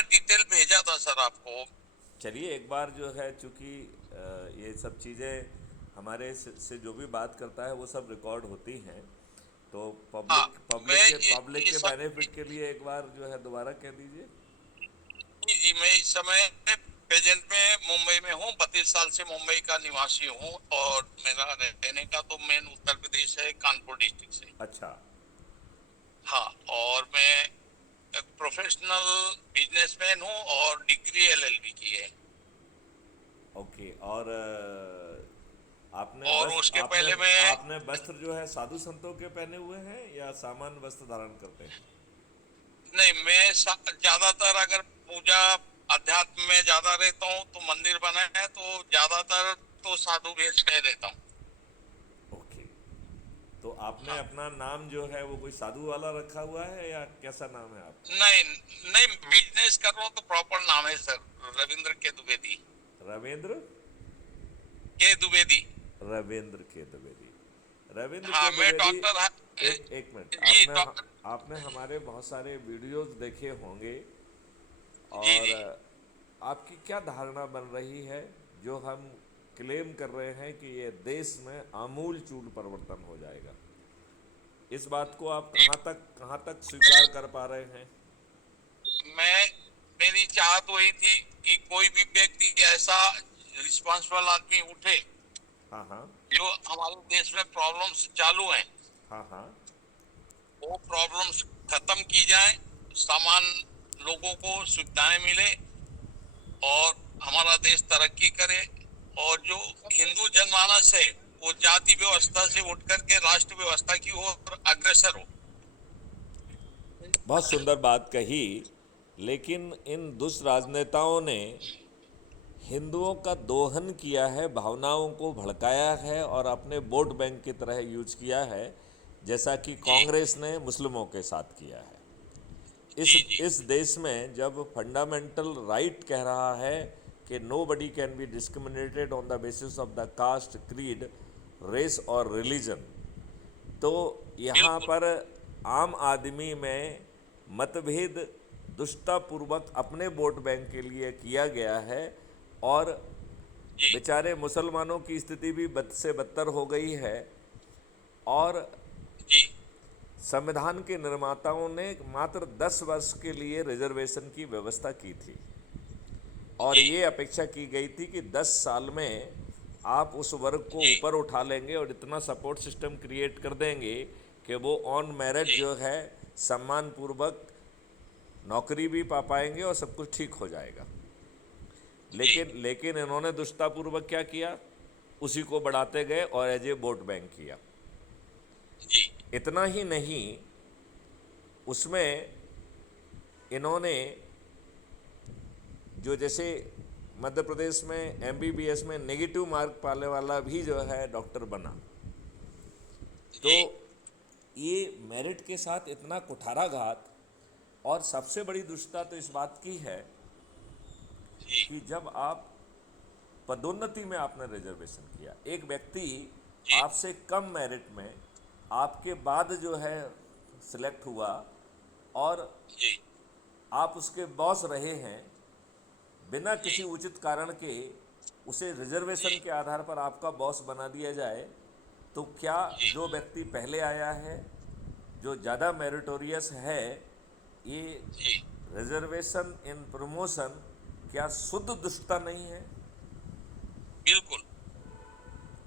पूरा डिटेल भेजा था सर आपको। चलिए एक बार जो है, चूंकि ये सब चीज़ें हमारे से जो भी बात करता है वो सब रिकॉर्ड होती हैं, तो हाँ, पब्लिक ये के सब, बेनिफिट के लिए एक बार जो है दोबारा कह दीजिए। जी जी, मैं इस समय प्रेजेंट में मुंबई में हूँ, 32 साल से मुंबई का निवासी हूँ, और मेरा रहने का तो मेन उत्तर प्रदेश है, कानपुर डिस्ट्रिक्ट से। अच्छा। हाँ, और मैं एक प्रोफेशनल बिजनेसमैन हूँ, और डिग्री एलएलबी की है। ओके। और और उसके आपने पहले मैं, आपने वस्त्र जो है साधु संतों के पहने हुए हैं या सामान्य वस्त्र धारण करते हैं? नहीं, मैं ज्यादातर अगर पूजा अध्यात्म में ज्यादा रहता हूँ, तो मंदिर बना है तो ज्यादातर तो साधु वेश का ही रहता हूँ। ओके। तो आपने हाँ, अपना नाम जो है वो कोई साधु वाला रखा हुआ है या कैसा नाम है आपका? नहीं नहीं, बिजनेस कर रहा हूँ तो प्रॉपर नाम है सर, रविंद्र के द्विवेदी। रविंद्र के द्विवेदी। रविंद्र के द्विवेदी। रविंद्र हाँ, के मैं द्विवेदी। डॉक्टर, एक एक मिनट। जी डॉक्टर, आपने हमारे बहुत सारे वीडियोस देखे होंगे, जी और जी। आपकी क्या धारणा बन रही है जो हम क्लेम कर रहे हैं कि ये देश में आमूल चूल परिवर्तन हो जाएगा? इस बात को आप कहाँ तक स्वीकार कर पा रहे हैं? मैं, मेरी चाहत वही थी कि कोई भी व्यक्ति ऐसा रिस्पॉन्सिबल आदमी उठे, हाँ हाँ। जो हमारे देश में प्रॉब्लम्स चालू हैं, हाँ हाँ। वो प्रॉब्लम्स खत्म की जाए, सामान्य लोगों को सुविधाएं मिले, और हमारा देश तरक्की करे, और जो हिंदू जनमानस है वो जाति व्यवस्था से उठ करके राष्ट्र व्यवस्था की ओर अग्रसर हो। बहुत सुंदर बात कही। लेकिन इन दुष्ट राजनेताओं ने हिंदुओं का दोहन किया है, भावनाओं को भड़काया है और अपने वोट बैंक की तरह यूज किया है, जैसा कि जी कांग्रेस ने मुस्लिमों के साथ किया है। इस जी जी इस देश में जब फंडामेंटल राइट कह रहा है कि nobody can be discriminated on the basis of the caste, creed, race और रिलीजन, तो यहाँ बिल्कुल। पर आम आदमी में मतभेद दुष्टापूर्वक अपने वोट बैंक के लिए किया गया है, और जी बेचारे मुसलमानों की स्थिति भी बद से बदतर हो गई है। और जी संविधान के निर्माताओं ने मात्र 10 वर्ष के लिए रिजर्वेशन की व्यवस्था की थी, और जी ये अपेक्षा की गई थी कि 10 साल में आप उस वर्ग को जी ऊपर उठा लेंगे और इतना सपोर्ट सिस्टम क्रिएट कर देंगे कि वो ऑन मेरिट जी जो है सम्मानपूर्वक नौकरी भी पा पाएंगे और सब कुछ ठीक हो जाएगा। जी लेकिन इन्होंने दुष्टापूर्वक क्या किया? उसी को बढ़ाते गए और एज ए वोट बैंक किया। जी इतना ही नहीं, उसमें इन्होंने जो जैसे मध्य प्रदेश में एमबीबीएस में नेगेटिव मार्क पाने वाला भी जो है डॉक्टर बना, तो जी ये मेरिट के साथ इतना कुठाराघात। और सबसे बड़ी दुष्टता तो इस बात की है जी कि जब आप पदोन्नति में आपने रिजर्वेशन किया, एक व्यक्ति जी आपसे कम मेरिट में आपके बाद जो है सिलेक्ट हुआ, और जी आप उसके बॉस रहे हैं, बिना जी किसी उचित कारण के उसे रिजर्वेशन जी के आधार पर आपका बॉस बना दिया जाए, तो क्या जी जो व्यक्ति पहले आया है, जो ज़्यादा मेरिटोरियस है, ये जी रिजर्वेशन इन प्रमोशन क्या शुद्ध दुष्टता नहीं है? बिल्कुल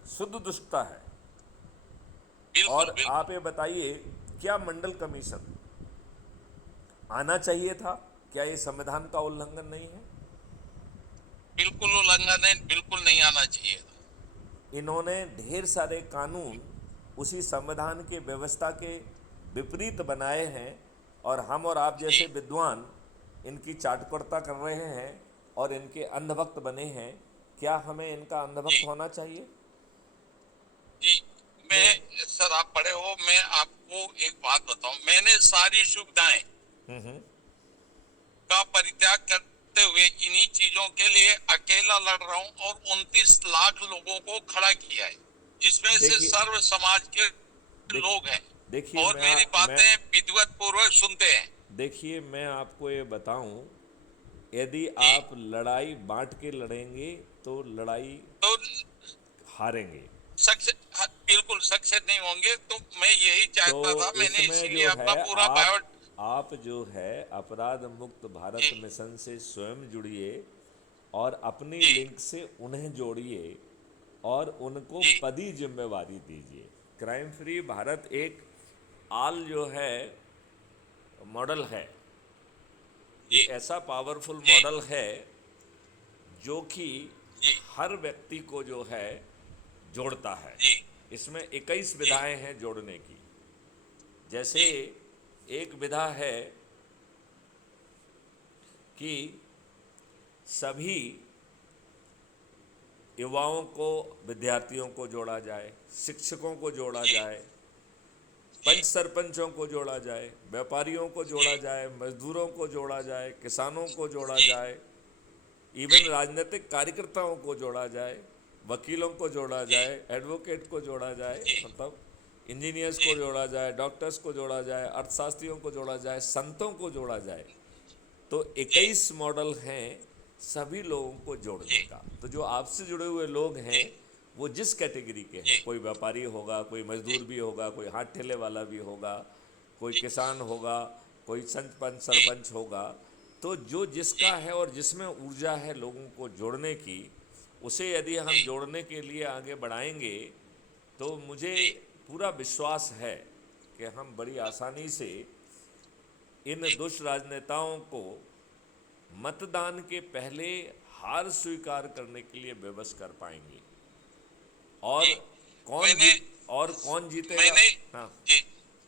शुद्ध दुष्टता है। बिल्कुल और बिल्कुल। आप ये बताइए, क्या मंडल कमीशन आना चाहिए था? क्या ये संविधान का उल्लंघन नहीं है? बिल्कुल उल्लंघन है, बिल्कुल नहीं आना चाहिए था। इन्होंने ढेर सारे कानून उसी संविधान के व्यवस्था के विपरीत बनाए हैं, और हम और आप जी जैसे विद्वान इनकी चाटुकरता कर रहे हैं और इनके अंधभक्त बने हैं। क्या हमें इनका अंधभक्त जी होना चाहिए? जी। नहीं। मैं, सर आप बड़े हो, मैं आपको एक बात बताऊं, मैंने सारी सुविधाएं का परित्याग करते हुए इन्हीं चीजों के लिए अकेला लड़ रहा हूं, और 29 लाख लोगों को खड़ा किया है, जिसमें से देखिए सर्व समाज के देख लोग हैं, देखिए और मेरी मैं बातें विधिवत पूर्वक सुनते हैं। देखिए मैं आपको ये बताऊं यदि आप लड़ाई बांट के लड़ेंगे तो लड़ाई तो हारेंगे। सक्सेस, बिल्कुल सक्सेस नहीं होंगे। तो मैं यही तो चाहता था, मैंने इसमें इसीलिए जो अपना है पूरा बायो। आप जो है अपराध मुक्त भारत जी मिशन से स्वयं जुड़िए और अपनी जी लिंक से उन्हें जोड़िए और उनको जी पदी जिम्मेवारी दीजिए। क्राइम फ्री भारत एक आल जो है मॉडल है, ये जी ऐसा पावरफुल जी मॉडल है जो कि जी हर व्यक्ति को जो है जोड़ता है। जी इसमें 21 जी विधाएं हैं जोड़ने की। जैसे जी एक विधा है कि सभी युवाओं को, विद्यार्थियों को जोड़ा जाए, शिक्षकों को जोड़ा जी जाए, पंच सरपंचों को जोड़ा जाए, व्यापारियों को जोड़ा जाए, मजदूरों को जोड़ा जाए, किसानों को जोड़ा जी जाए, इवन राजनीतिक कार्यकर्ताओं को जोड़ा जाए, वकीलों को जोड़ा जी जाए, एडवोकेट को जोड़ा जाए, जी मतलब इंजीनियर्स जी को जोड़ा जाए, डॉक्टर्स को जोड़ा जाए, अर्थशास्त्रियों को जोड़ा जाए, संतों को जोड़ा जाए। तो जी 21 मॉडल हैं सभी लोगों को जोड़ने जी का। तो जो आपसे जुड़े हुए लोग हैं जी वो जिस कैटेगरी के हैं, जी कोई व्यापारी होगा, कोई जी मजदूर भी होगा, कोई हाथ ठेले वाला भी होगा, कोई जी किसान होगा, कोई संत पंच जी सरपंच होगा, तो जो जिसका है और जिसमें ऊर्जा है लोगों को जोड़ने की, उसे यदि हम जी जोड़ने के लिए आगे बढ़ाएंगे तो मुझे जी पूरा विश्वास है कि हम बड़ी आसानी से इन जी दुष्ट राजनेताओं को मतदान के पहले हार स्वीकार करने के लिए विवश कर पाएंगे। और जी मैंने कौन जीतेगा? मैंने हाँ, जी जी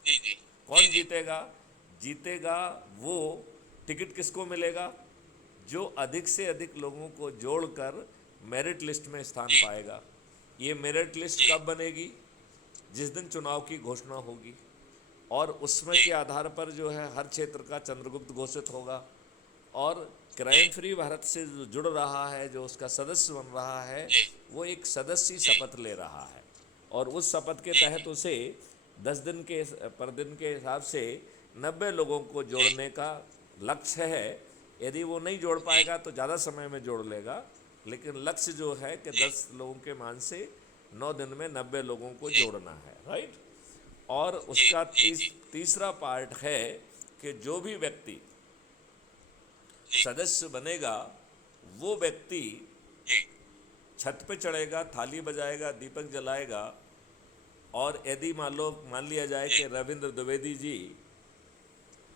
जी जी कौन जी जीतेगा? जीतेगा वो, टिकट किसको मिलेगा? जो अधिक से अधिक लोगों को जोड़कर मेरिट लिस्ट में स्थान जी पाएगा। ये मेरिट लिस्ट जी कब बनेगी? जिस दिन चुनाव की घोषणा होगी, और उसमें जी के आधार पर जो है हर क्षेत्र का चंद्रगुप्त घोषित होगा। और क्राइम जी फ्री भारत से जो जुड़ रहा है, जो उसका सदस्य बन रहा है, जी वो एक सदस्य जी शपथ ले रहा है। और उस शपथ के जी तहत उसे 10 दिन के पर दिन के हिसाब से 90 लोगों को जी जोड़ने का लक्ष्य है। यदि वो नहीं जोड़ जी पाएगा तो ज़्यादा समय में जोड़ लेगा, लेकिन लक्ष्य जो है कि जी 10 लोगों के मान से 9 दिन में 90 लोगों को जी जोड़ना है, राइट। और जी उसका जी जी तीसरा पार्ट है कि जो भी व्यक्ति जी सदस्य बनेगा वो व्यक्ति जी छत पे चढ़ेगा, थाली बजाएगा, दीपक जलाएगा। और यदि मान लिया जाए कि रविंद्र द्विवेदी जी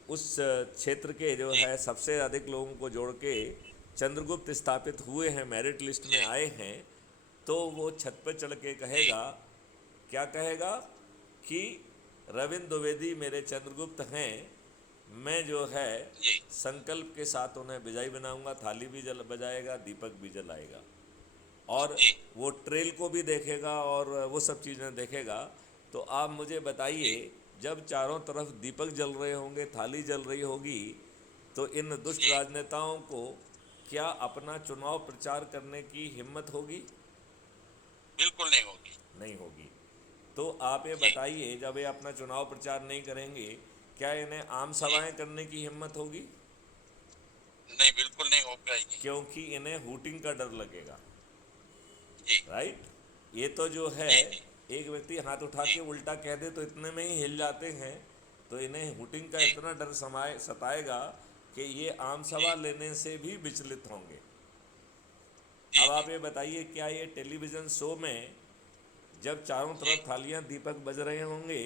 उस क्षेत्र के जो जी है सबसे अधिक लोगों को जोड़ के चंद्रगुप्त स्थापित हुए हैं, मेरिट लिस्ट में आए हैं, तो वो छत पे चढ़ के जी कहेगा, क्या कहेगा कि रविंद्र द्विवेदी मेरे चंद्रगुप्त हैं। मैं जो है जी संकल्प के साथ उन्हें विजयी बनाऊंगा, थाली भी जल बजाएगा, दीपक भी जलाएगा, और जी वो ट्रेल को भी देखेगा और वो सब चीज़ें देखेगा। तो आप मुझे बताइए, जी जब चारों तरफ दीपक जल रहे होंगे, थाली जल रही होगी, तो इन दुष्ट जी राजनेताओं को क्या अपना चुनाव प्रचार करने की हिम्मत होगी? बिल्कुल नहीं होगी। नहीं होगी। तो आप ये जी बताइए, जब ये अपना चुनाव प्रचार नहीं करेंगे, क्या इन्हें आम जी सभाएं करने की हिम्मत होगी? नहीं, बिल्कुल नहीं हो पाएगी। क्योंकि इन्हें हुटिंग का डर लगेगा, जी राइट। ये तो जो है जी जी एक व्यक्ति हाथ उठा के जी उल्टा कह दे तो इतने में ही हिल जाते हैं। तो इन्हें हुटिंग का जी इतना डर सताएगा कि ये आम जी सभा लेने से भी विचलित होंगे। जी अब जी आप ये बताइए, क्या ये टेलीविज़न शो में जब चारों जी तरफ थालियां दीपक बज रहे होंगे,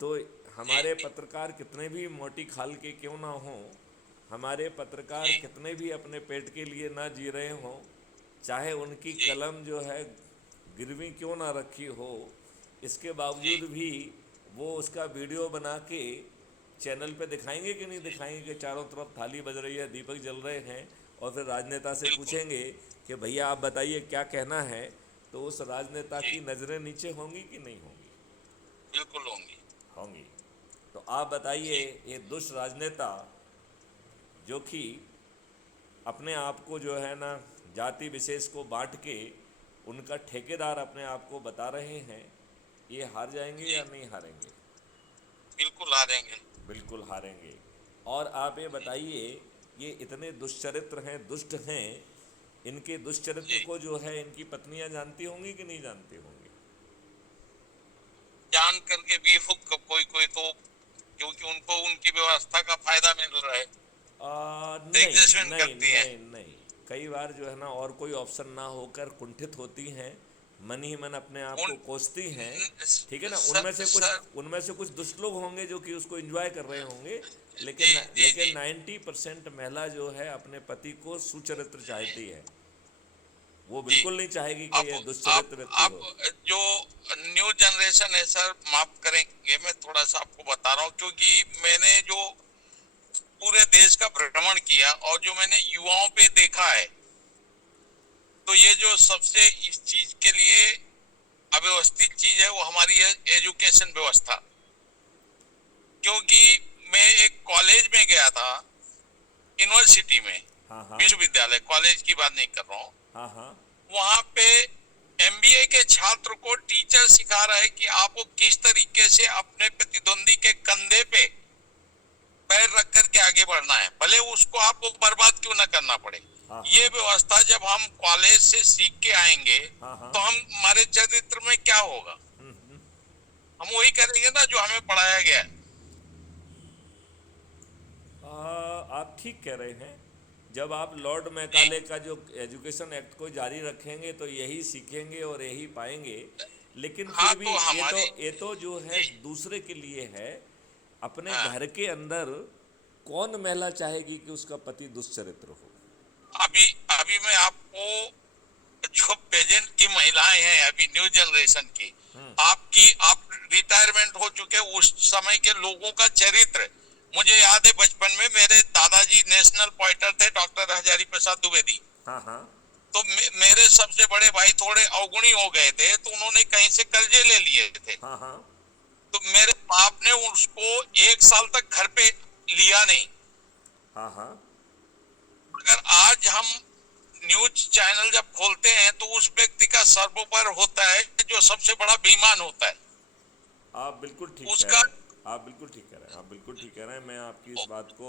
तो जी हमारे पत्रकार कितने भी मोटी खाल के क्यों ना हों, हमारे पत्रकार जी कितने भी अपने पेट के लिए ना जी रहे हों, चाहे उनकी जी कलम जो है गिरवी क्यों ना रखी हो, इसके जी बावजूद भी वो उसका वीडियो बना के चैनल पे दिखाएंगे कि नहीं दिखाएंगे कि चारों तरफ थाली बज रही है, दीपक जल रहे हैं। और फिर राजनेता से बिल्कुल। पूछेंगे कि भैया आप बताइए क्या कहना है, तो उस राजनेता जी की नज़रें नीचे होंगी कि नहीं होंगी? बिल्कुल होंगी। होंगी। तो आप बताइए, जी ये दुष्ट राजनेता जो कि अपने आप को जो है ना जाति विशेष को बांट के उनका ठेकेदार अपने आप को बता रहे हैं, ये हार जाएंगे जी या नहीं हारेंगे? बिल्कुल हारेंगे। बिल्कुल हारेंगे। और आप ये जी बताइए ये इतने दुष्चरित्र हैं, दुष्ट हैं, इनके दुष्चरित्र जी। को जो है इनकी पत्नियां जानती होंगी कि नहीं जानती होंगी? जान करके भी कोई कोई तो, क्योंकि उनको उनकी व्यवस्था का फायदा मिल रहा है, तो नहीं एडजस्टमेंट नहीं करती है। नहीं नहीं, कई बार जो है ना और कोई ऑप्शन ना होकर कुंठित होती हैं, मन ही मन अपने आप को उन कोसती हैं। ठीक है ना, सर सर उनमें से कुछ दुष्ट लोग होंगे जो कि उसको एंजॉय कर रहे होंगे, जी लेकिन जी जी। 90% महिला जो है अपने पति को सुचरित्र चाहती है। वो जी बिल्कुल नहीं चाहेगी कि आप ये आप दुष्चरित्र व्यक्ति आप हो। जो न्यू जनरेशन है सर, माफ करेंगे मैं थोड़ा सा आपको बता रहा हूँ, क्योंकि मैंने जो पूरे देश का भ्रमण किया और जो मैंने युवाओं पे देखा है, तो ये जो सबसे इस चीज के लिए अव्यवस्थित चीज है वो हमारी है एजुकेशन व्यवस्था। क्योंकि मैं एक कॉलेज में गया था, यूनिवर्सिटी में, हाँ हाँ विश्वविद्यालय, कॉलेज की बात नहीं कर रहा हूँ। हाँ हाँ वहां पे एमबीए के छात्र को टीचर सिखा रहा है कि आपको किस तरीके से अपने प्रतिद्वंदी के कंधे पे पैर रख करके आगे बढ़ना है, भले उसको आपको बर्बाद क्यों ना करना पड़े। हाँ ये हाँ व्यवस्था जब हम कॉलेज से सीख के आएंगे हाँ हाँ। तो हम हमारे चरित्र में क्या होगा, हम्म। हम वही करेंगे ना जो हमें पढ़ाया गया है। आप ठीक कह रहे हैं। जब आप लॉर्ड जी मैकाले का जो एजुकेशन एक्ट को जारी रखेंगे तो यही सीखेंगे और यही पाएंगे, लेकिन हाँ, फिर भी तो हमारी ये तो जो है जी दूसरे के लिए है। अपने हाँ, घर के अंदर कौन महिला चाहेगी कि उसका पति दुष्चरित्र हो? अभी अभी मैं आपको, जो प्रेजेंट की महिलाएं हैं अभी न्यू जनरेशन की, हम्म। आप रिटायरमेंट हो चुके उस समय के लोगों का चरित्र मुझे याद है। बचपन में मेरे दादाजी नेशनल पोइटर थे, डॉक्टर हजारी प्रसाद द्विवेदी। हाँ हाँ तो मेरे सबसे बड़े भाई थोड़े अवगुणी हो गए थे, तो उन्होंने कहीं से कर्जे ले लिए थे। हाँ हाँ तो मेरे बाप ने उसको 1 साल तक घर पे लिया नहीं। हाँ हाँ। अगर आज हम न्यूज चैनल जब खोलते हैं तो उस व्यक्ति का सर्वोपरि होता है जो सबसे बड़ा बेईमान होता है आप बिल्कुल ठीक कह उसका। रहे हैं। आप बिल्कुल ठीक कह रहे हैं। आप बिल्कुल ठीक कह रहे हैं। मैं आपकी इस बात को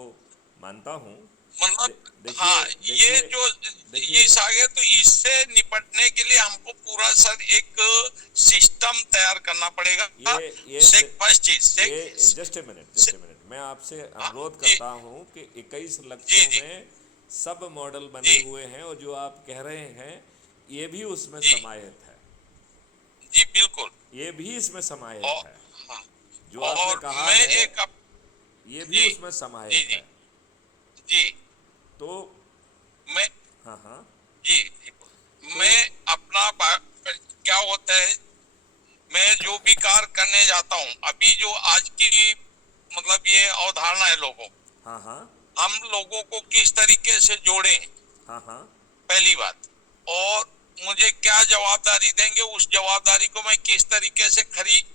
मानता हूँ। मतलब देखिए हाँ, ये देखिए जो देखिए। ये सागे, तो इससे निपटने के लिए हमको पूरा सर एक सिस्टम तैयार करना पड़ेगा। ये फर्स्ट चीज ये जस्ट ए मिनट, मैं आपसे अनुरोध जी करता हूँ कि 21 जी लक्ष्यों जी में सब मॉडल बने जी हुए हैं और जो आप कह रहे हैं ये भी उसमें जी समाहित है। जी बिल्कुल। ये भी इसमें समाहित और है। हाँ, जो आपने और कहा मैं है एक ये भी जी उसमें जी समाहित जी है। जी तो मैं हाँ हाँ। जी तो मैं अपना क्या होता है, मैं जो भी कार्य करने जाता हूँ, अभी जो आज की मतलब ये अवधारणा है लोगों, हाँ हाँ हम लोगों को किस तरीके से जोड़ें, हाँ हाँ पहली बात। और मुझे क्या जवाबदारी देंगे, उस जवाबदारी को मैं किस तरीके से खरी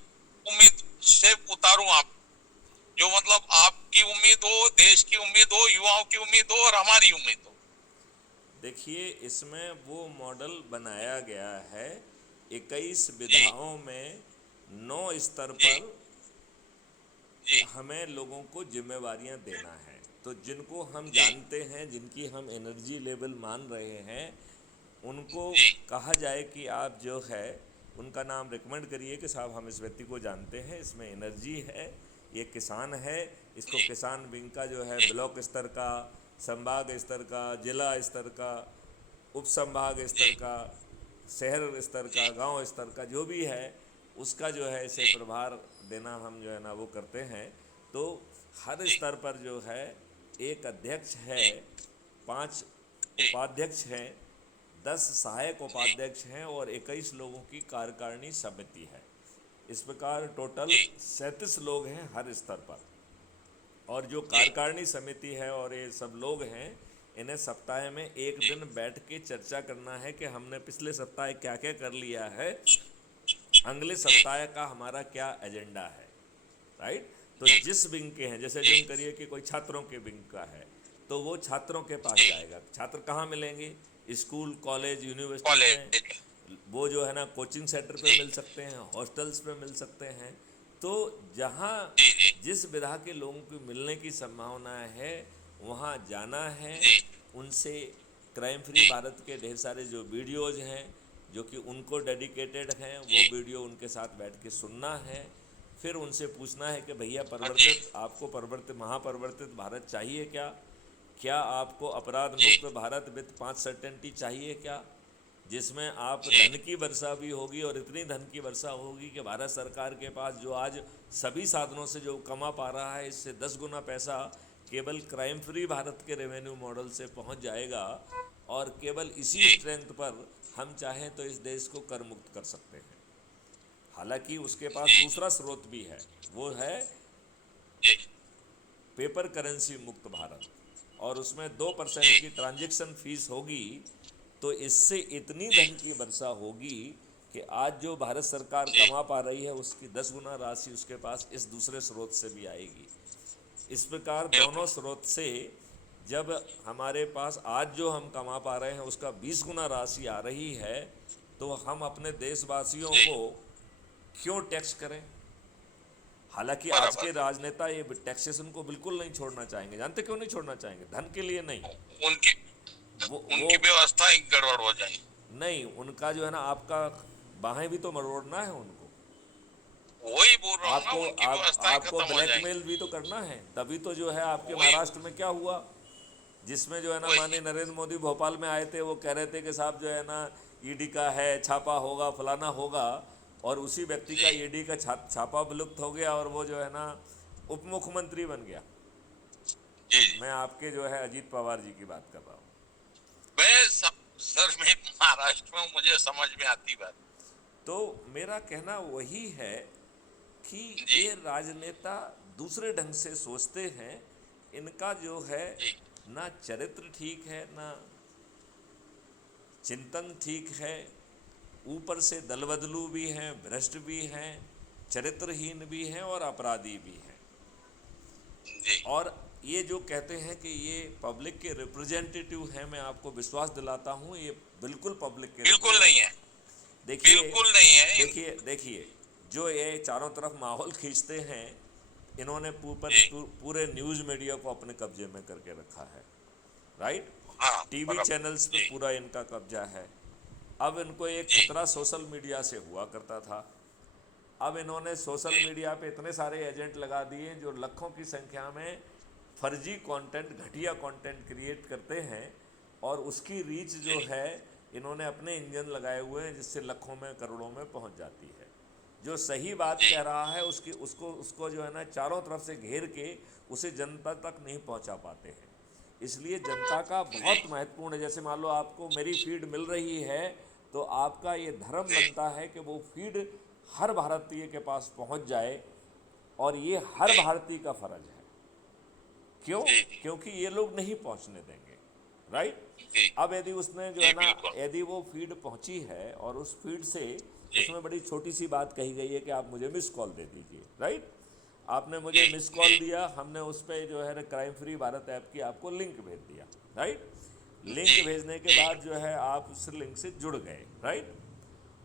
उम्मीद से उतारूं। आप जो मतलब आपकी उम्मीद हो, देश की उम्मीद हो, युवाओं की उम्मीद हो और हमारी उम्मीद हो। देखिए इसमें वो मॉडल बनाया गया है 21 जी विधाओं में 9 स्तर जी पर जी हमें लोगों को जिम्मेवारियां देना है। तो जिनको हम जी जानते हैं, जिनकी हम एनर्जी लेवल मान रहे हैं, उनको जी कहा जाए कि आप जो है उनका नाम रिकमेंड करिए कि साहब हम इस व्यक्ति को जानते हैं, इसमें एनर्जी है, ये किसान है, इसको जी किसान विंग का जो है जी ब्लॉक स्तर का, संभाग स्तर का, जिला स्तर का, उप संभाग स्तर जी का, शहर स्तर जी का, गांव स्तर का जो भी है उसका जो है इसे जी प्रभार देना हम जो है ना वो करते हैं। तो हर जी स्तर पर जो है एक अध्यक्ष है, जी 5 जी उपाध्यक्ष हैं, 10 सहायक जी उपाध्यक्ष हैं और 21 लोगों की कार्यकारिणी समिति है। इस प्रकार टोटल जी 37 लोग हैं हर स्तर पर। और जो जी कार्यकारिणी समिति है और ये सब लोग हैं, इन्हें सप्ताह में एक जी दिन बैठ के चर्चा करना है कि हमने पिछले सप्ताह क्या क्या कर लिया है, अगले जी सप्ताह का हमारा क्या एजेंडा है। राइट। तो जी जिस विंग के हैं, जैसे जी यूँ करिए कि कोई छात्रों के विंग का है तो वो छात्रों के पास जी जाएगा। छात्र कहाँ मिलेंगे? स्कूल, कॉलेज, यूनिवर्सिटीज़ में। कॉलेज वो जो है ना कोचिंग सेंटर पे जी मिल सकते हैं, हॉस्टल्स पे मिल सकते हैं। तो जहाँ जी जी जिस विधा के लोगों की मिलने की संभावना है वहाँ जाना है, जी उनसे क्राइम फ्री भारत के ढेर सारे जो वीडियोज़ हैं जो कि उनको डेडिकेटेड हैं, वो जी। वीडियो उनके साथ बैठ के सुनना है। फिर उनसे पूछना है कि भैया हाँ जी आपको परिवर्तित महापरिवर्तित भारत चाहिए क्या? क्या आपको अपराध जी मुक्त भारत विद 5 सर्टेनिटी चाहिए क्या? जिसमें आप जी धन की वर्षा भी होगी और इतनी धन की वर्षा होगी कि भारत सरकार के पास जो आज सभी साधनों से जो कमा पा रहा है, इससे 10 गुना पैसा केवल क्राइम फ्री भारत के रेवेन्यू मॉडल से पहुंच जाएगा। और केवल इसी जी स्ट्रेंथ पर हम चाहें तो इस देश को कर मुक्त कर सकते हैं। हालांकि उसके पास जी दूसरा स्रोत भी है, वो है जी पेपर करेंसी मुक्त भारत, और उसमें 2% जी की ट्रांजैक्शन फीस होगी। तो इससे इतनी जी धन की वर्षा होगी कि आज जो भारत सरकार जी कमा पा रही है उसकी 10 गुना राशि उसके पास इस दूसरे स्रोत से भी आएगी। इस प्रकार दोनों बिल्कुल स्रोत से जब हमारे पास आज जो हम कमा पा रहे हैं उसका 20 गुना राशि आ रही है, तो हम अपने देशवासियों जी को क्यों टैक्स करें? हालांकि आज के बराबर। राजनेता ये टैक्सेशन को बिल्कुल नहीं छोड़ना चाहेंगे। जानते क्यों नहीं छोड़ना चाहेंगे? धन के लिए नहीं। उनकी वो उनकी व्यवस्था ही गड़बड़ हो जाए। नहीं, उनका जो है ना, आपका बाहें भी तो मरोड़ना है उनको। वही बोल रहा हूँ ना, आपको उनकी आप व्यवस्थाएं आपको खत्म हो ब्लैकमेल जाएंगी। भी तो करना है, तभी तो जो है आपके वही महाराष्ट्र में क्या हुआ, जिसमें जो है ना वही माननीय नरेंद्र मोदी भोपाल में आए थे, वो कह रहे थे कि साहब जो है ना ईडी का है, छापा होगा, फलाना होगा, और उसी व्यक्ति का जी ईडी का छापा विलुप्त हो गया और वो जो है ना उप मुख्यमंत्री बन गया। जी जी। मैं आपके जो है अजीत पवार जी की बात कर रहा हूँ। सर मैं महाराष्ट्र में हूँ, मुझे समझ में आती बात। तो मेरा कहना वही है कि जी ये राजनेता दूसरे ढंग से सोचते हैं। इनका जो है जी ना चरित्र ठीक है, ना चिंतन ठीक है, ऊपर से दलबदलू भी हैं, भ्रष्ट भी हैं, चरित्रहीन भी हैं और अपराधी भी हैं। जी और ये जो कहते हैं कि ये पब्लिक के रिप्रेजेंटेटिव हैं, मैं आपको विश्वास दिलाता हूँ ये बिल्कुल पब्लिक के बिल्कुल नहीं है। रिप्रेजेंटेटिव। देखिए बिल्कुल नहीं है देखिए देखिए, जो ये चारों तरफ माहौल खींचते हैं, इन्होंने जी पूरे न्यूज़ मीडिया को अपने कब्जे में करके रखा है, राइट? हाँ टीवी बराबर। चैनल्स पे जी पूरा इनका कब्जा है। अब इनको एक जी खतरा सोशल मीडिया से हुआ करता था। अब इन्होंने सोशल जी मीडिया पे इतने सारे एजेंट लगा दिए जो लाखों की संख्या में फर्जी कंटेंट, घटिया कंटेंट क्रिएट करते हैं, और उसकी रीच जो जी है इन्होंने अपने इंजन लगाए हुए हैं, जिससे लाखों में करोड़ों में पहुंच जाती है। जो सही बात जी कह रहा है उसकी उसको उसको जो है ना चारों तरफ से घेर के उसे जनता तक नहीं पहुंचा पाते हैं। इसलिए जनता का जी बहुत महत्वपूर्ण है। जैसे मान लो आपको मेरी फीड मिल रही है, तो आपका ये धर्म जी बनता है कि वो फीड हर भारतीय के पास पहुंच जाए, और ये हर जी भारतीय का फर्ज है। क्यों? जी जी क्योंकि ये लोग नहीं पहुंचने देंगे, राइट? जी अब यदि उसने जो जी है ना, बिल्कुल। यदि वो फीड पहुंची है और उस फीड से जी उसमें बड़ी छोटी सी बात कही गई है कि आप मुझे मिस कॉल दे दीजिए, राइट? आपने मुझे जी मिस कॉल जी दिया, हमने उस पर जो है क्राइम फ्री भारत ऐप की आपको लिंक भेज दिया, राइट? लिंक जी भेजने के जी बाद जो है आप उस लिंक से जुड़ गए, राइट?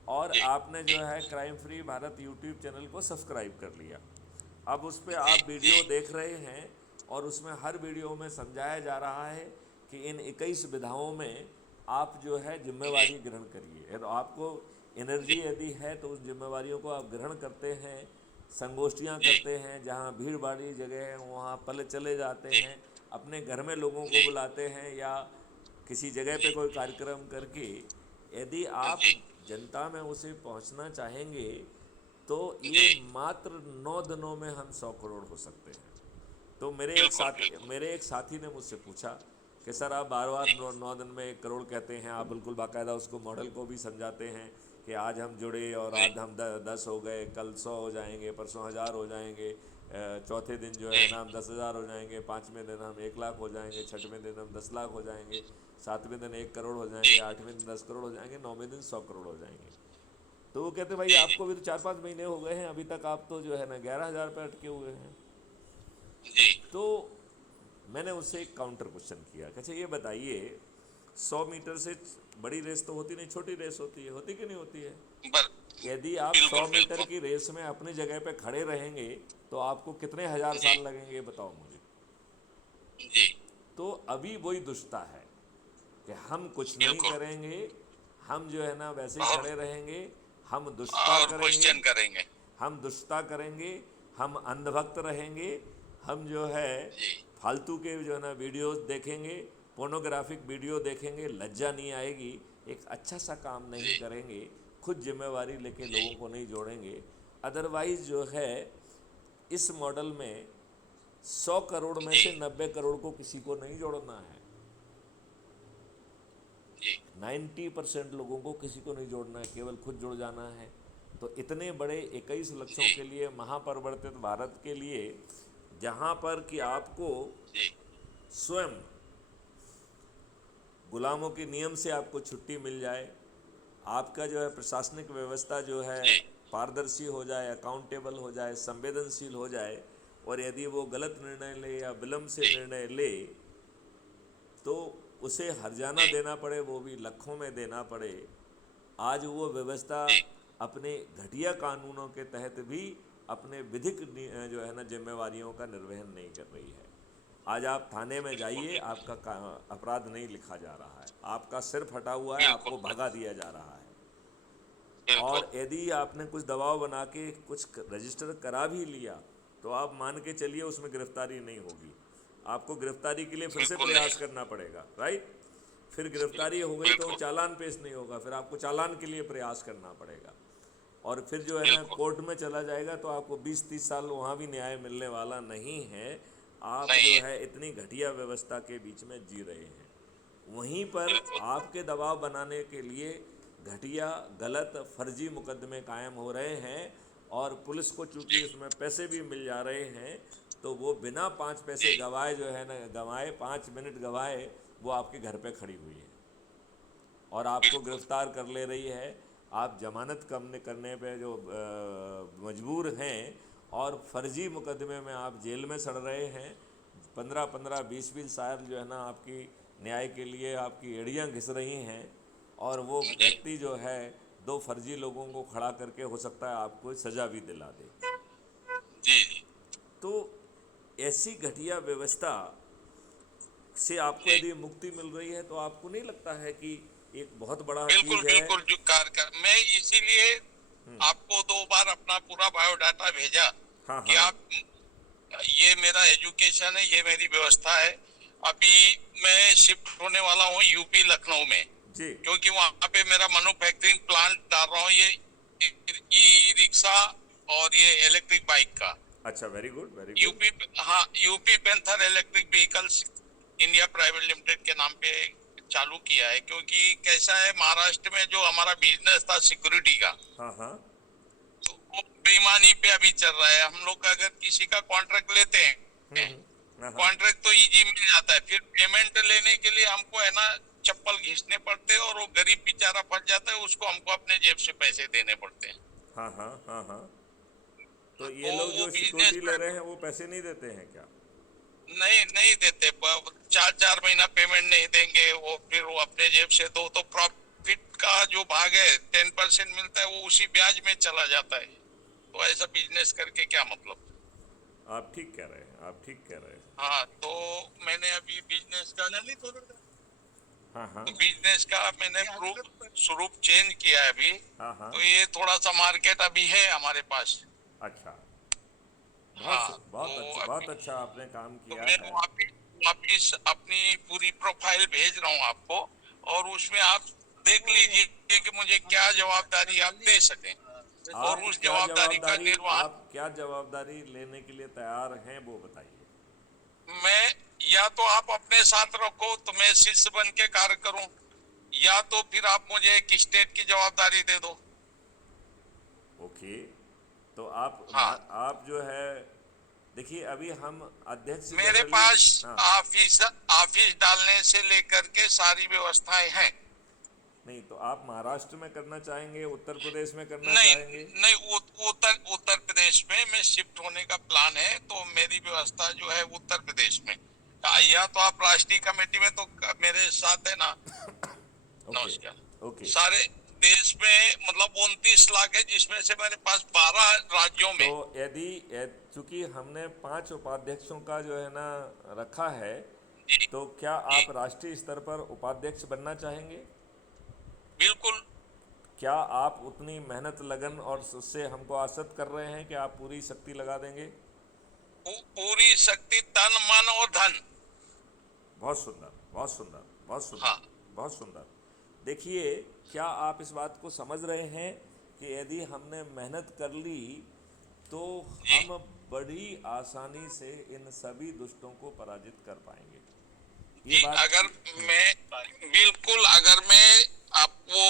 और जी आपने जो जी है crime free Bharat YouTube channel को सब्सक्राइब कर लिया। अब उस पर जी आप वीडियो जी देख रहे हैं, और उसमें हर वीडियो में समझाया जा रहा है कि इन 21 विधाओं में आप जो है जी जिम्मेवारी ग्रहण करिए। तो आपको एनर्जी यदि है तो उस जिम्मेवारियों को आप ग्रहण करते हैं, संगोष्ठियाँ जी करते हैं, जहाँ भीड़ भाड़ी जगह है वहाँ पल चले जाते जी हैं, अपने घर में लोगों को जी बुलाते हैं, या किसी जगह पे जी कोई कार्यक्रम करके यदि आप जी जनता में उसे पहुंचना चाहेंगे, तो ये जी मात्र 9 दिनों में हम 100 करोड़ हो सकते हैं। तो बिल्कुल बिल्कुल। मेरे एक साथी ने मुझसे पूछा कि सर आप बार बार जी 9 दिन में 1 करोड़ कहते हैं, आप बिल्कुल बाकायदा उसको मॉडल को भी समझाते हैं कि आज हम जुड़े और जी आज हम 10 हो गए, कल 100 हो जाएंगे, परसों 1000 हो जाएंगे, चौथे दिन जो है जी ना हम 10,000 हो जाएंगे, पाँचवें दिन हम 1 लाख हो जाएंगे, छठवें दिन हम 10 लाख हो जाएंगे, सातवें दिन 1 करोड़ हो जाएंगे, जी आठवें दिन 10 करोड़ हो जाएंगे, नौवें दिन 100 करोड़ हो जाएंगे। तो वो कहते भाई जी जी आपको भी तो 4-5 महीने हो गए हैं, अभी तक आप तो जो है ना 11,000 पे अटके हुए हैं। जी तो मैंने उससे एक काउंटर क्वेश्चन किया कि अच्छा ये बताइए, 100 मीटर से बड़ी रेस तो होती नहीं, छोटी रेस होती कि नहीं होती है? बर यदि आप बिल्कुल 100 मीटर बिल्कुल। की रेस में अपनी जगह पे खड़े रहेंगे तो आपको कितने हजार जी साल लगेंगे, ये बताओ मुझे। जी अभी वही दुष्टता है कि हम कुछ नहीं बिल्कुल। करेंगे, हम जो है ना वैसे ही और खड़े रहेंगे, हम दुष्टता करेंगे, क्वेश्चन करेंगे। हम दुष्टता करेंगे, हम अंधभक्त रहेंगे, हम जो है जी फालतू के जो है ना वीडियोस देखेंगे, पोर्नोग्राफिक वीडियो देखेंगे, लज्जा नहीं आएगी, एक अच्छा सा काम नहीं जी करेंगे, खुद जिम्मेवारी लेके जी लोगों को नहीं जोड़ेंगे। अदरवाइज जो है इस मॉडल में 100 करोड़ में जी से 90 करोड़ को किसी को नहीं जोड़ना है। जी 90% लोगों को किसी को नहीं जोड़ना है, केवल खुद जुड़ जाना है। तो इतने बड़े 21 लक्षों जी के लिए महापरिवर्तित भारत के लिए, जहाँ पर कि आपको जी स्वयं गुलामों के नियम से आपको छुट्टी मिल जाए, आपका जो है प्रशासनिक व्यवस्था जो है जी पारदर्शी हो जाए, अकाउंटेबल हो जाए, संवेदनशील हो जाए, और यदि वो गलत निर्णय ले या विलम्ब से जी निर्णय ले तो उसे हर्जाना जी देना पड़े, वो भी लाखों में देना पड़े। आज वो व्यवस्था जी अपने घटिया कानूनों के तहत भी अपने विधिक जो है ना जिम्मेवारियों का निर्वहन नहीं कर रही है। आज आप थाने में बिल्कुल जाइए, बिल्कुल आपका अपराध नहीं लिखा जा रहा है, आपका सिर फटा हुआ है, बिल्कुल आपको भगा दिया जा रहा है। बिल्कुल और यदि आपने कुछ दबाव बना के कुछ रजिस्टर करा भी लिया तो आप मान के चलिए उसमें गिरफ्तारी नहीं होगी, आपको गिरफ्तारी के लिए फिर से बिल्कुल नहीं। प्रयास करना पड़ेगा, राइट। फिर गिरफ्तारी हो गई तो बिल्कुल चालान पेश नहीं होगा, फिर आपको चालान के लिए प्रयास करना पड़ेगा, और फिर जो है ना बिल्कुल कोर्ट में चला जाएगा तो आपको 20-30 साल वहाँ भी न्याय मिलने वाला नहीं है। आप नहीं जो है। है इतनी घटिया व्यवस्था के बीच में जी रहे हैं। वहीं पर बिल्कुल आपके दबाव बनाने के लिए घटिया, गलत, फर्जी मुकदमे कायम हो रहे हैं, और पुलिस को चूंकि जी उसमें पैसे भी मिल जा रहे हैं तो वो बिना 5 पैसे जी गवाए जो है ना, गवाए 5 मिनट गवाए, वो आपके घर पे खड़ी हुई है और आपको बिल्कुल गिरफ्तार कर ले रही है। आप जमानत कम करने पे जो मजबूर हैं, और फर्जी मुकदमे में आप जेल में सड़ रहे हैं। 15-15, 20-20 साल जो है ना आपकी न्याय के लिए आपकी एड़ियाँ घिस रही हैं, और वो जी व्यक्ति जो है 2 फर्जी लोगों को खड़ा करके हो सकता है आपको सज़ा भी दिला दे। जी जी तो ऐसी घटिया व्यवस्था से आपको जी यदि मुक्ति मिल रही है तो आपको नहीं लगता है कि एक बहुत बड़ा बिल्कुल चीज़ है? बिल्कुल जो कार्य कर, मैं इसीलिए आपको 2 बार अपना पूरा बायोडाटा भेजा हाँ कि हाँ। आप, ये मेरा एजुकेशन है, ये मेरी व्यवस्था है। अभी मैं शिफ्ट होने वाला हूँ यूपी लखनऊ में, जी। क्योंकि वहां पे मेरा मैन्युफैक्चरिंग प्लांट डाल रहा हूँ, ये ई रिक्शा और ये इलेक्ट्रिक बाइक का। अच्छा, very good, very good. UP, हाँ, UP panther electric vehicles India private limited के नाम पे चालू किया है। क्योंकि कैसा है, महाराष्ट्र में जो हमारा बिजनेस था सिक्योरिटी का, हाँ हाँ। तो वो बेईमानी पे अभी चल रहा है। हम लोग अगर किसी का कॉन्ट्रैक्ट लेते हैं, हाँ हाँ। कॉन्ट्रैक्ट तो इजी मिल जाता है, फिर पेमेंट लेने के लिए हमको है ना चप्पल घिसने पड़ते हैं, और वो गरीब बेचारा फंस जाता है, उसको हमको अपने जेब से पैसे देने पड़ते हैं। हाँ हाँ। हाँ हाँ। तो ये तो लोग वो जो बिजनेस सिक्योरिटी ले रहे हैं वो पैसे नहीं देते हैं क्या? नहीं नहीं देते, 4-4 महीना पेमेंट नहीं देंगे वो, फिर वो अपने जेब से दो, तो प्रॉफिट का जो भाग है 10% मिलता है, वो उसी ब्याज में चला जाता है। तो ऐसा बिजनेस करके क्या मतलब। आप ठीक कह रहे हैं, आप ठीक कह रहे हैं। हाँ, तो मैंने अभी बिजनेस का, हाँ हाँ। तो बिजनेस का मैंने स्वरूप चेंज किया है अभी। हाँ हाँ। तो ये थोड़ा सा मार्केट अभी है हमारे पास। अच्छा, हाँ, बहुत तो अच्छा, अभी बहुत अच्छा आपने काम तो किया मैं है। वापिस अपनी पूरी प्रोफाइल भेज रहा हूँ आपको, और उसमें आप देख लीजिए कि मुझे क्या जवाबदारी आप दे सकें, और आप उस क्या जवाबदारी का जवाबदारी निर्वहन आप क्या जवाबदारी लेने के लिए तैयार हैं वो बताइए। मैं, या तो आप अपने साथ रखो तो मैं शिष्य बन के कार्य करूं, या तो फिर आप मुझे एक स्टेट की जवाबदारी दे दो। ओके। तो आप हाँ, आप जो है, देखिए अभी हम अध्यक्ष मेरे जनरली। पास हाँ। ऑफिस ऑफिस डालने से लेकर के सारी व्यवस्थाएं हैं। नहीं, तो आप महाराष्ट्र में करना चाहेंगे, उत्तर प्रदेश में करना नहीं चाहेंगे? नहीं, उत्तर उत्तर प्रदेश में मैं शिफ्ट होने का प्लान है, तो मेरी व्यवस्था जो है उत्तर प्रदेश में। या तो आप राष्ट्रीय कमेटी में तो मेरे साथ है ना। ओके। नमस्कार। ओके। सारे देश में मतलब 29 लाख है, जिसमें से मेरे पास 12 राज्यों तो में। यदि चूंकि हमने 5 उपाध्यक्षों का जो है ना रखा है, जी तो क्या जी आप राष्ट्रीय स्तर पर उपाध्यक्ष बनना चाहेंगे? बिल्कुल। क्या आप उतनी मेहनत लगन और उससे हमको आश्वस्त कर रहे हैं कि आप पूरी शक्ति लगा देंगे? पूरी शक्ति, तन मन और धन। बहुत सुंदर, बहुत सुंदर, बहुत सुंदर, हाँ बहुत सुंदर। देखिए, क्या आप इस बात को समझ रहे हैं कि यदि हमने मेहनत कर ली तो जी हम बड़ी आसानी से इन सभी दुष्टों को पराजित कर पाएंगे? ये जी। बात अगर मैं, बिल्कुल, अगर मैं आपको,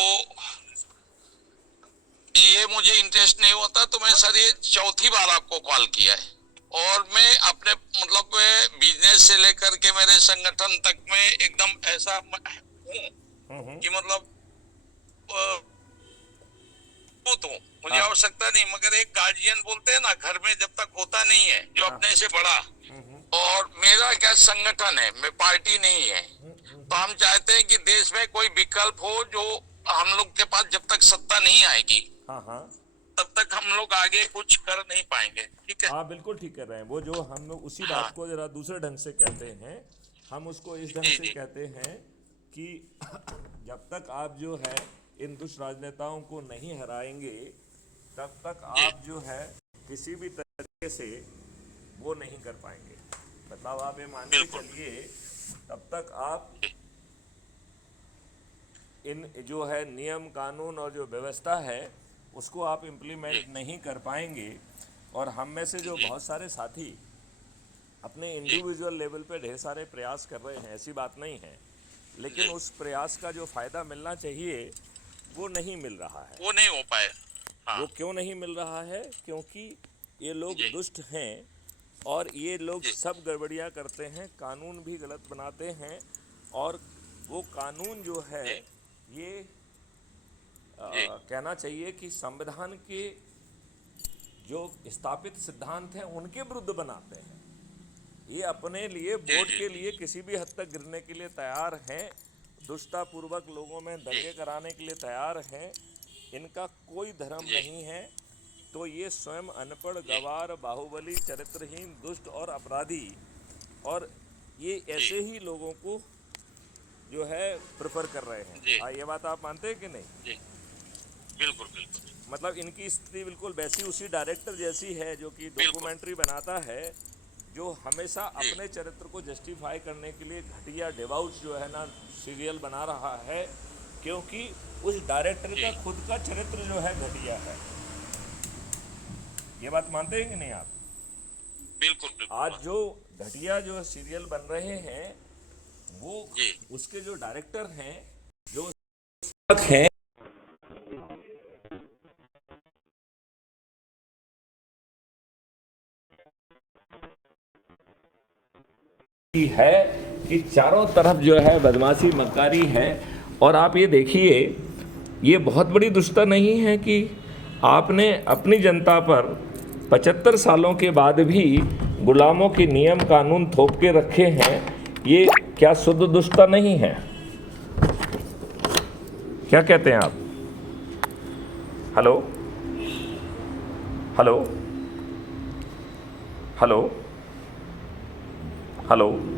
ये मुझे इंटरेस्ट नहीं होता तो मैं सर ये चौथी बार आपको कॉल किया है। और मैं अपने मतलब बिजनेस से लेकर के मेरे संगठन तक में एकदम ऐसा हूँ कि मतलब तो मुझे हाँ आवश्यकता नहीं, मगर एक गार्जियन बोलते हैं ना, घर में जब तक होता नहीं है जो हाँ। अपने से बड़ा। और मेरा क्या संगठन है, मैं पार्टी नहीं है। तो हम चाहते हैं कि देश में कोई विकल्प हो जो हम लोग के पास जब तक सत्ता नहीं आएगी हाँ हाँ। तब तक हम लोग आगे कुछ कर नहीं पाएंगे। ठीक है। आप बिल्कुल ठीक कर रहे हैं। वो जो हम लोग उसी बात हाँ को जरा दूसरे ढंग से कहते हैं, हम उसको इस ढंग जी से जी कहते हैं कि जब तक आप जो है इन दुष्ट राजनेताओं को नहीं हराएंगे तब तक जी आप जो है किसी भी तरीके से वो नहीं कर पाएंगे। मतलब आप ये मान के बिल्कुल। चलिए, तब तक आप जी इन जो है नियम कानून और जो व्यवस्था है उसको आप जी इम्प्लीमेंट नहीं कर पाएंगे। और हम में से जो जी बहुत सारे साथी अपने जी इंडिविजुअल लेवल पे ढेर सारे प्रयास कर रहे हैं, ऐसी बात नहीं है, लेकिन जी, उस प्रयास का जो फ़ायदा मिलना चाहिए वो नहीं मिल रहा है। वो नहीं हो पाए। हाँ वो क्यों नहीं मिल रहा है? क्योंकि ये लोग जी दुष्ट हैं और ये लोग जी सब गड़बड़ियाँ करते हैं, कानून भी गलत बनाते हैं। और वो कानून जो है जी ये जी कहना चाहिए कि संविधान के जो स्थापित सिद्धांत हैं उनके विरुद्ध बनाते हैं। ये अपने लिए जी वोट जी के लिए किसी भी हद तक गिरने के लिए तैयार हैं, दुष्टापूर्वक लोगों में जी दंगे कराने के लिए तैयार हैं। इनका कोई धर्म जी नहीं है। तो ये स्वयं अनपढ़, जी गवार, बाहुबली, चरित्रहीन, दुष्ट और अपराधी, और ये जी ऐसे ही लोगों को जो है प्रेफर कर रहे हैं। जी ये बात आप मानते हैं कि नहीं? जी बिल्कुल बिल्कुल मतलब इनकी स्थिति बिल्कुल वैसी उसी डायरेक्टर जैसी है जो कि बिल्कुल। डॉक्यूमेंट्री बनाता है, जो हमेशा जी अपने चरित्र को जस्टिफाई करने के लिए घटिया डिवाउच जो है ना सीरियल बना रहा है, क्योंकि उस डायरेक्टर जी का खुद का चरित्र जो है घटिया है। ये बात मानते हैं कि नहीं आप? बिल्कुल बिल्कुल आज जो घटिया जो सीरियल बन रहे हैं वो जी उसके जो डायरेक्टर हैं, जो हैं, है कि चारों तरफ जो है बदमाशी मक्कारी है। और आप ये देखिए, ये बहुत बड़ी दुष्टता नहीं है कि आपने अपनी जनता पर 75 सालों के बाद भी गुलामों के नियम कानून थोप के रखे हैं? ये क्या शुद्ध दुष्टता नहीं है? क्या कहते हैं आप? Hello hello hello hello.